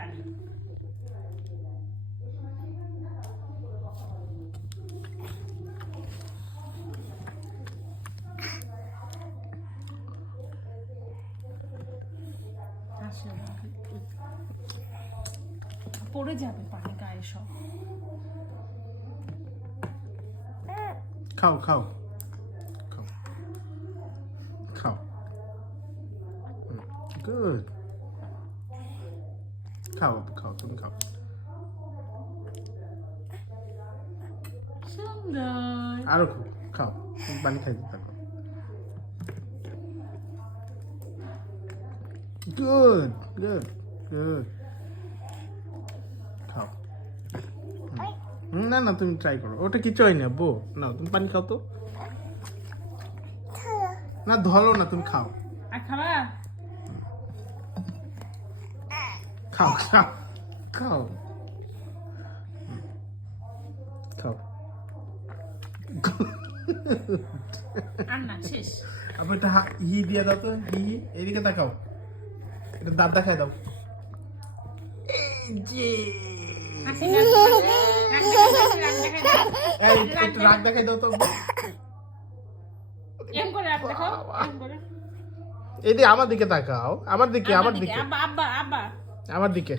জানি। পড়ে যাবে পানি গায়ে সব। খাও খাও খাও খাও গুড খাও খাও তুমি খাও সুন্দর। আরো খাও খাও পানি খাইতে থাকো গুড গুড গুড খাও না না তুমি ট্রাই করো ওটা কিছু হয় না বো না তুমি পানি খাও তো না ধরো না তুমি খাও আর খাবা? খাও খাও খাও খাও আর না, শেষ। আবার এটা হি দিয়ে দাও তো হি এদিকে তাকাও এটা দাঁত দেখায় দাও এই যে হাসি না, রাগ দেখাই দাও। এই একটু রাগ দেখাই দাও তো এম করে রাগ দেখাও, এম করে। এদিকে আমার দিকে তাকাও আমার দিকে আমার দিকে আব্বা আব্বা আব্বা আমার দিকে